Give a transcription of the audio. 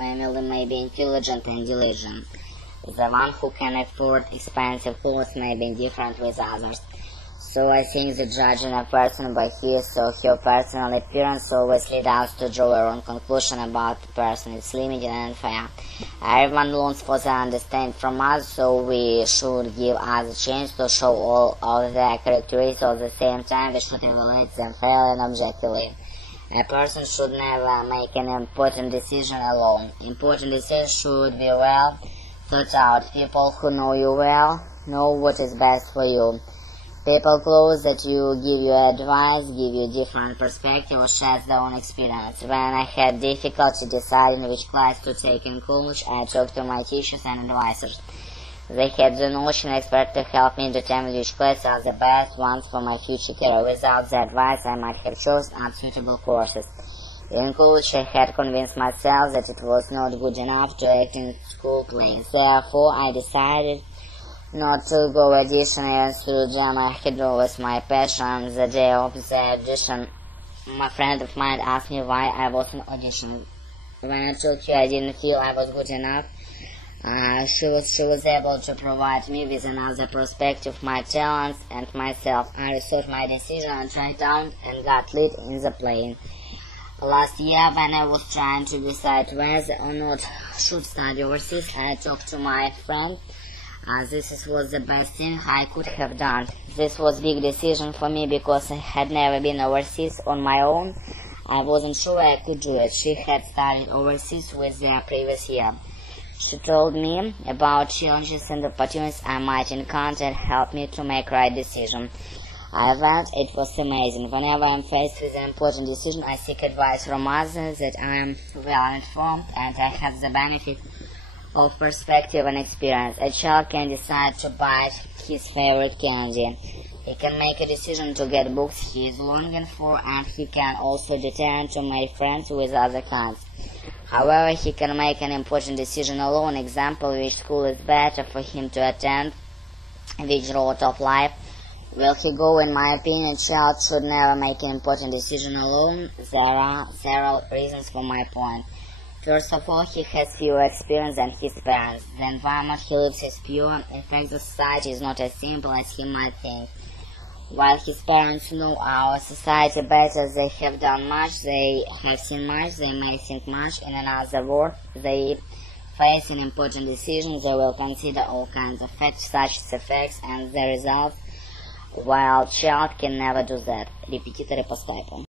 family may be intelligent and diligent. The one who can afford expensive clothes may be different with others. So I think that judging a person by his or her personal appearance always leads us to draw a wrong conclusion about the person. It's limited and unfair. Everyone longs for the understanding from us, so we should give us a chance to show all of their characteristics. At the same time, we should evaluate them fairly and objectively. A person should never make an important decision alone. Important decisions should be well thought out. People who know you well know what is best for you. People close that you give you advice, give you different perspective, or share their own experience. When I had difficulty deciding which class to take in college, I talked to my teachers and advisors. They had the notion expert to help me determine which classes are the best ones for my future career. Without the advice, I might have chosen unsuitable courses. In college, I had convinced myself that it was not good enough to act in school plays. Therefore, I decided not to go auditioning through them. I had always my passion. The day of the audition, my friend of mine asked me why I wasn't auditioning. When I told her I didn't feel I was good enough, she was able to provide me with another perspective of my talents and myself. I rethought my decision and tried out and got lead in the play. Last year, when I was trying to decide whether or not I should study overseas, I talked to my friend. This was the best thing I could have done. This was a big decision for me because I had never been overseas on my own. I wasn't sure I could do it. She had studied overseas with the previous year. She told me about challenges and opportunities I might encounter and helped me to make the right decision. I went. It was amazing. Whenever I am faced with an important decision, I seek advice from others that I am well informed and I have the benefit of perspective and experience. A child can decide to buy his favorite candy. He can make a decision to get books he is longing for, and he can also determine to make friends with other kinds. However, he can make an important decision alone. Example, which school is better for him to attend, which road of life will he go. In my opinion, a child should never make an important decision alone. There are several reasons for my point. First of all, he has fewer experience than his parents. The environment he lives is pure. In fact, the society is not as simple as he might think. While his parents know our society better, they have done much, they have seen much, they may think much. In another word, they face an important decision, they will consider all kinds of facts, such as effects and the results, while child can never do that. Репетиторы по скайпу.